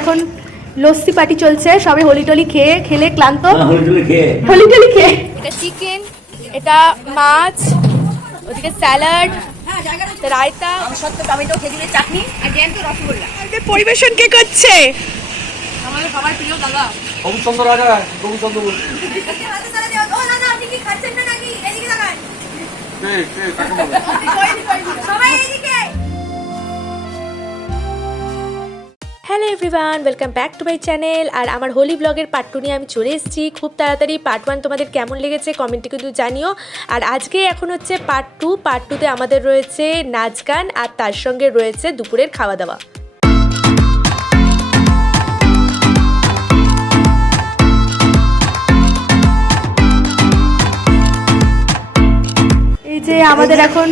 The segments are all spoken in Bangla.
এখন লস্যি পার্টি চলছে সবাই হোলি টলি খেয়ে খেলে ক্লান্ত। হ্যাঁ, হোলি টলি খেয়ে। এটা চিকেন এটা মাছ ওদিকে স্যালাড রায়তা। সত্য টমেটো খেজুরের চাটনি আর জ্যান্ত রসগোল্লা। পরিবেশন কে করছে? আমাদের সবার প্রিয় দাদা। রাজা বলছি সবাই এদিকে hello everyone welcome back to my channel আর আমার হোলি ব্লগের পার্ট টু নিয়ে আমি চলে এসেছি। খুব তাড়াতাড়ি পার্ট ওয়ান তোমাদের কেমন লেগেছে কমেন্টে কিন্তু জানিও। আর আজকে এখন হচ্ছে পার্ট টু পার্ট টুতে আমাদের রয়েছে নাচ গান আর তার সঙ্গে রয়েছে দুপুরের খাওয়া দাওয়া। এই যে আমাদের এখন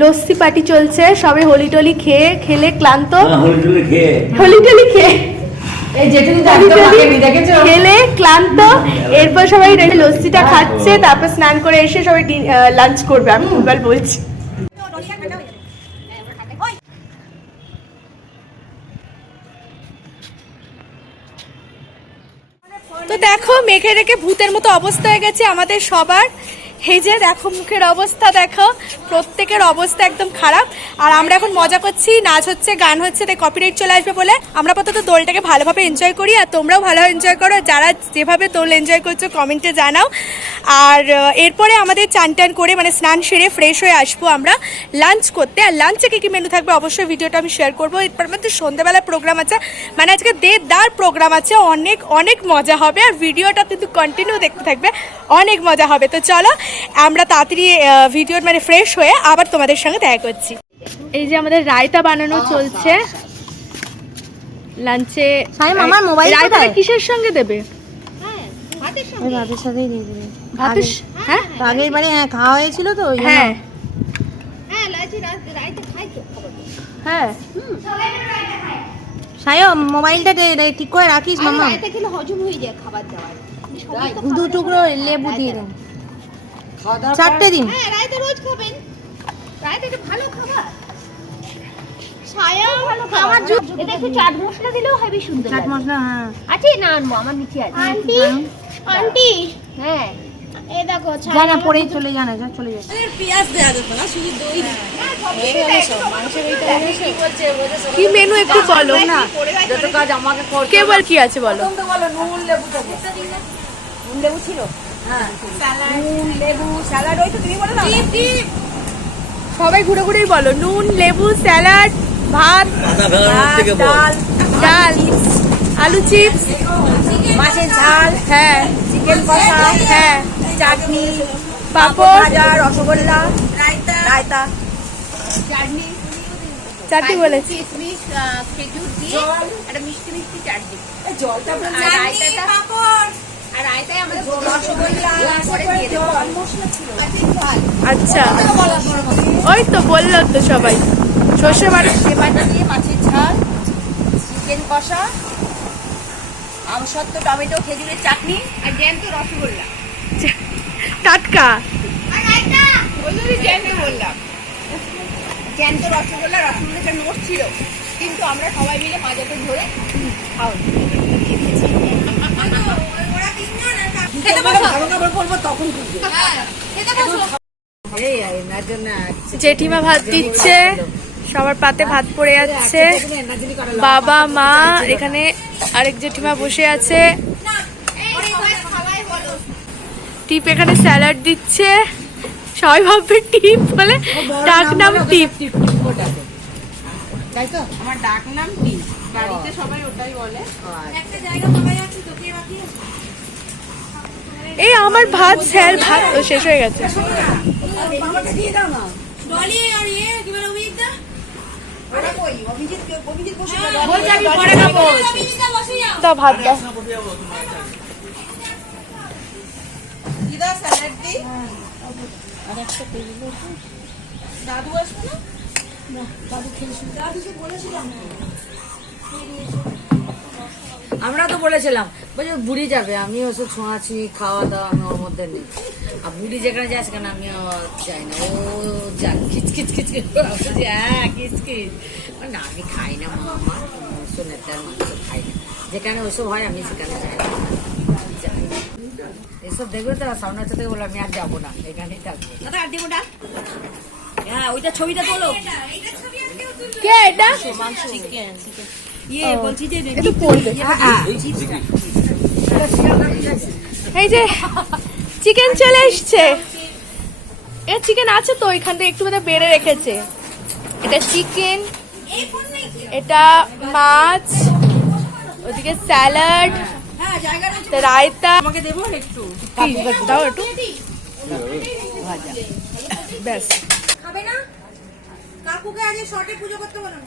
লস্যি পার্টি চলছে সবাই হোলি টলি খেয়ে খেলে ক্লান্ত। হ্যাঁ, হোলি টলি খেয়ে। খেলে ক্লান্ত এরপর সবাই লস্যিটা খাচ্ছে তারপর স্নান করে এসে সবাই লাঞ্চ করবে। আমি ভুলভাল বলছি। তো দেখো মেঘে রেখে ভূতের মতো অবস্থা হয়ে গেছে আমাদের সবার। এই যে দেখো মুখের অবস্থা, দেখো। প্রত্যেকের অবস্থা একদম খারাপ। আর আমরা এখন মজা করছি, নাচ হচ্ছে, গান হচ্ছে, তাই কপিরাইট চলে আসবে বলে আমরা আপাতত দোলটাকে ভালোভাবে এনজয় করি আর তোমরাও ভালোভাবে এনজয় করো। যারা যেভাবে দোল এনজয় করছ কমেন্টে জানাও। আর এরপরে আমাদের চান টান করে মানে স্নান সেরে ফ্রেশ হয়ে আসব আমরা লাঞ্চ করতে। আর লাঞ্চে কী কী মেনু থাকবে অবশ্যই ভিডিওটা আমি শেয়ার করব। এরপর আমাদের সন্ধ্যাবেলা প্রোগ্রাম আছে। মানে আজকে দেড়দার প্রোগ্রাম আছে। অনেক অনেক মজা হবে। আর ভিডিওটা কিন্তু কন্টিনিউ দেখতে থাকবে। অনেক মজা হবে। তো চলো আমরা তাড়াতাড়ি ভিডিওর মানে ফ্রেশ হয়ে আবার তোমাদের সঙ্গে দেখা করছি। এই যে আমাদের রায়তা বানানো চলছে। লাঞ্চে আমার মোবাইল রায়তাটা কিসের সঙ্গে দেবে? ভাবের সাথেই দিয়ে দেবে। ভাতের হ্যাঁ? আগের বারে হ্যাঁ খাওয়া হয়েছিল তো হ্যাঁ। হ্যাঁ। সায়ম মোবাইলটা ঠিক করে রাখিস মামা। খেলে হজম হয়ে যায় খাবার দাবার। দু টুকরো লেবু দিয়ে দেন চারটে দিন। হ্যাঁ রায়তা রোজ খাবেন। রায়তা ভালো খাবার। ছায়া আমার এটা একটু চাট মশলা দিলেও হেবি সুন্দর চাট মশলা হ্যাঁ। আছে? না আনব আমার নিচে আছে। আন্টি? আন্টি? হ্যাঁ। এই দেখো যা না পরেই চলে জানা যা চলে যাচ্ছে কি মেনু একটু বলো না। যত কাজ আমাকে করতে কি আছে বলো? বলো নুন লেবু নুন লেবু ছিল? লেবু স্যালাড ওই তো তুমি বলো না? সবাই ঘুরে ঘুরেই বলো নুন লেবু স্যালাড ভাত বল। ডাল ডাল আলু চিপস মাছের ঝাল। হ্যাঁ চিকেন কষা হ্যাঁ চাটনি পাঁপড় ভাজা রসগোল্লা রায়তা রায়তা। চারটি বলেছি। কিশমিশ খেজুর দিয়ে একটা মিষ্টি মিষ্টি চাটনি। জলটা আর রায়তাটা? আর রায়তায় আমাদের রসগোল্লা করে দিয়ে দেবো। আচ্ছা। ওই তো বলল তো সবাই। শস্য বাড়ি দিয়ে মাছের ঝাল চিকেন কষা আমসত্ত্ব টমেটো খেজুরের চাটনি আর জ্যান্ত রসগোল্লা। টাটকা। ওই জন্যই জ্যান্ত বললাম। জ্যান্ত রসগোল্লা রসগোল্লাটা নোট ছিল কিন্তু আমরা সবাই মিলে মাজাতে ধরে খাওয়া জেঠিমা ভাত দিচ্ছে সবার পাতে ভাত পড়ে যাচ্ছে। বাবা মা এখানে আরেক জেঠিমা বসে আছে। টিপ এখানে স্যালাড দিচ্ছে। সবাই ভাববে টিপ বলে ডাক নাম টিপ। আমার ডাক নাম কি বাড়িতে সবাই ওটাই বলে। এই আমার ভাত স্যার ভাত শেষ হয়ে গেছে। দাও ভাত দাও। দিদা স্যালাড দি। দাদু আসবে না? আমরা তো বলেছিলাম বলছে বুড়ি যাবে আমি ওসব ছোঁয়াছি খাওয়া দাওয়া আমি ওর মধ্যে নেই। আর বুড়ি যেখানে যায় সেখানে আমিও যাই না ও যা খিচ খিচ খিচ খিচ আমি বলছি, হ্যাঁ খিচ খিচ। না আমি খাই না মা আমার মাংস নেতার মাংস খাই না। যেখানে ওসব হয় আমি সেখানে যাই না। যাই না। এসব দেখবে তো সামনে থেকে বলে আমি আর যাব না এখানেই থাকব। দাদা আর দেবো হ্যাঁ ওইটা ছবিটা তোলো। কে এটা? ইয়ে বলছি যে একটু পড়বে। এই যে চিকেন চলে এসছে। এ চিকেন আছে তো এখান থেকে একটু বোধহয় বেড়ে রেখেছে। এটা চিকেন এটা মাছ ওদিকে স্যালাড হ্যাঁ। রায়তা। আমাকে দেবো একটু। দাও একটু। ব্যাস। খাবে না? কাকুকে আজ শর্টে পুজো করতে বলো না।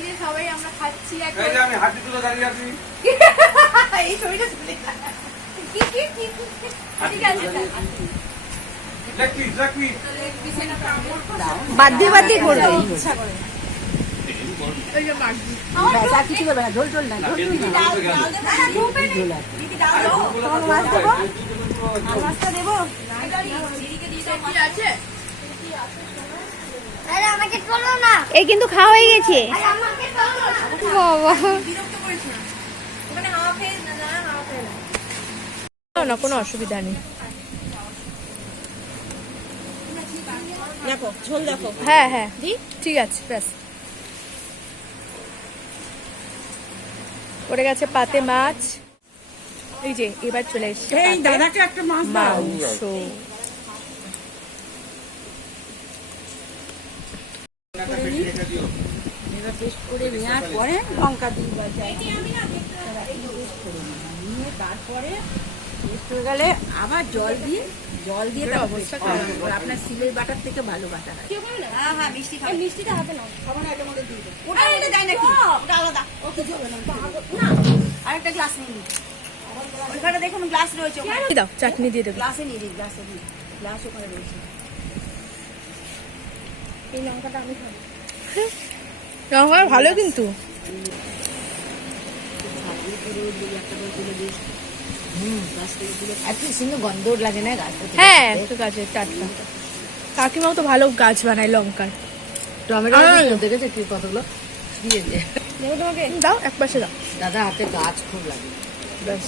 এই যে সবাই আমরা খাচ্ছি এই যে আমি হাতি তুলে দাঁড়িয়ে আছি। এই ছবিটা তুলে কি কি কি কি? ঠিক আছে লেগ পিস লেগ পিস বাদ দিয়ে বাদ দিয়ে করবে। ওই যে মাছ ব্যাস, আর কিছু করবে না ঝোল ঝোল না ঝোল ঝোল না। ডাল ডাল দেবো। কি আছে? এই কিন্তু খাওয়া হয়ে গেছে। বাবা। না। কোনো অসুবিধা নেই। দেখো ঝোল দেখো। হ্যাঁ হ্যাঁ। ঠিক আছে ব্যাস। পড়ে গেছে পাতে মাছ। এই যে এবার চলে এসছে এই দাদাকে একটা মাছ দাও। মাংস এবার টেস্ট করে নেওয়ার পরে লঙ্কা দিই বা যাই নিয়ে তারপরে হয়ে গেলে আবার জল দিয়ে জল দিয়ে আপনার সিলের বাটার থেকে ভালো বাটার হয়। হ্যাঁ হ্যাঁ মিষ্টি খাবে। মিষ্টিটা হবে না খাবার এটার মধ্যে দিয়ে দেবো। ওটা এটা যায় নাকি? ওটা আলাদা। ও কিছু হবে না। না আরেকটা গ্লাস নিয়ে নিই দেখুন গ্লাস রয়েছে দাও চাটনি দিয়ে দেবো। গ্লাসে নিয়ে দিই গ্লাসে দিই গ্লাস ওখানে রয়েছে। এই লঙ্কাটা আমি খাব। লঙ্কা ভালো কিন্তু। আর সুন্দর গন্ধ লাগে না গাছ হ্যাঁ একটু গাছের টাটকা কাকিমাও তো ভালো গাছ বানায় লঙ্কার। টমেটো দেখেছে? কি কতগুলো? দিয়ে দিয়ে দাও এক পাশে দাও। দাদা হাতে গাছ খুব লাগে। ব্যাস।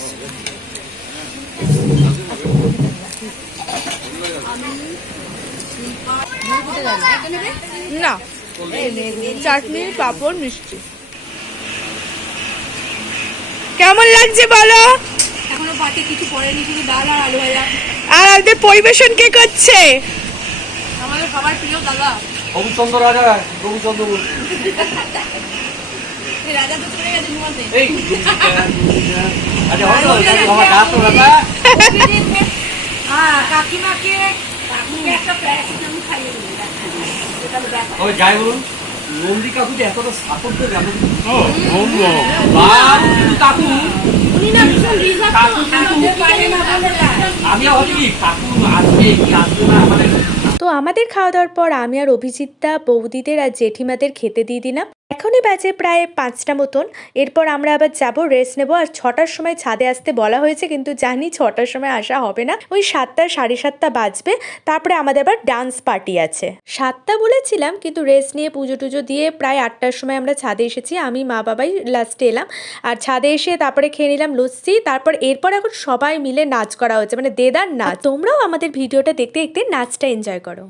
না। চাটনি পাঁপড় মিষ্টি। কেমন লাগছে বলো? এখনও পাতে কিছু পড়েনি শুধু ডাল আর আলু ভাজা। আর আমাদের পরিবেশন কে করছে? আমাদের সবার প্রিয় দাদা। রবিচন্দ্র রাজা রবিচন্দ্র বলছি। রাজা তো চলে গেছে ঘুমাতে। এই আচ্ছা আমার ডাক দাদা হ্যাঁ কাকিমাকে একটা খাইয়ে দিই এটা হলো ব্যাপার তবে যাই বলুন। নন্দী কাকু যে এতটা সাপোর্ট দেবে আমি কাকু কাকু আমি ভাবছি কি কাকু আসবে কি আসবে না মানে তো আমাদের খাওয়া দাওয়ার পর আমি আর অভিজিৎদা বৌদিদের আর জেঠিমাদের খেতে দিয়ে দিলাম। এখনই বাজে প্রায় পাঁচটা মতন। এরপর আমরা আবার যাব রেস্ট নেব। আর ছটার সময় ছাদে আসতে বলা হয়েছে, কিন্তু জানি ছটার সময় আসা হবে না। ওই সাতটা, সাড়ে সাতটা বাজবে। তারপরে আমাদের আবার ডান্স পার্টি আছে। সাতটা বলেছিলাম, কিন্তু রেস্ট নিয়ে পুজো টুজো দিয়ে প্রায় আটটার সময় আমরা ছাদে এসেছি। আমি, মা, বাবাই লাস্টে এলাম। আর ছাদে এসে তারপরে খেয়ে নিলাম লস্যি। তারপর এরপর এখন সবাই মিলে নাচ করা হচ্ছে মানে দেদার নাচ। তোমরাও আমাদের ভিডিওটা দেখতে দেখতে নাচটা এনজয় করো।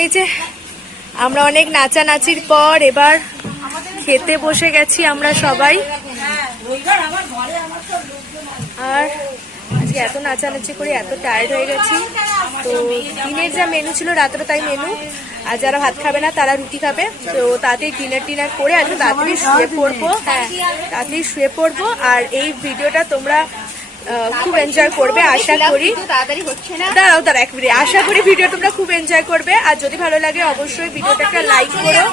এই যে, আমরা অনেক নাচানাচির পর এবার খেতে বসে গেছি আমরা সবাই। আর আজকে এত নাচানাচি করে এত টায়ার্ড হয়ে গেছি। তো দিনের যা মেনু ছিল রাত্রে তাই মেনু আর যারা ভাত খাবে না, তারা রুটি খাবে। তো তাড়াতাড়ি ডিনার টিনার করে আজকে তাড়াতাড়ি শুয়ে পড়ব। হ্যাঁ তাড়াতাড়ি শুয়ে পড়ব। আর এই ভিডিওটা তোমরা খুব এনজয় করবে আশা করি। তাড়াতাড়ি হচ্ছে না। দাঁড়াও দাঁড়া এক মিনিট আশা করি ভিডিও তোমরা খুব এনজয় করবে। আর যদি ভালো লাগে অবশ্যই ভিডিওটা একটা লাইক করো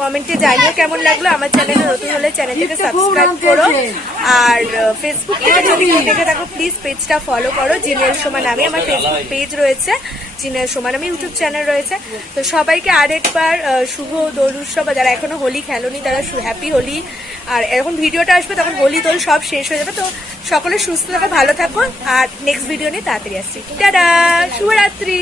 কমেন্টে জানিও কেমন লাগল। আমার চ্যানেলে নতুন হলে চ্যানেলটাকে সাবস্ক্রাইব করো। আর ফেসবুক থেকে যদি দেখে থাকো প্লিজ পেজটা ফলো করো। জিনের সময় নামে আমার ফেসবুক পেজ রয়েছে। সময় আমি ইউটিউব চ্যানেল রয়েছে। তো সবাইকে আরেকবার শুভ দোল উৎসব, আর যারা এখনও হোলি খেলোনি, তারা হ্যাপি হোলি। আর এখন ভিডিওটা আসবে, তখন হোলি দোল সব শেষ হয়ে যাবে। তো সকলে সুস্থ থাকো, ভালো থাকো। আর নেক্সট ভিডিও নিয়ে তাড়াতাড়ি আসছি। টাটা! শুভরাত্রি!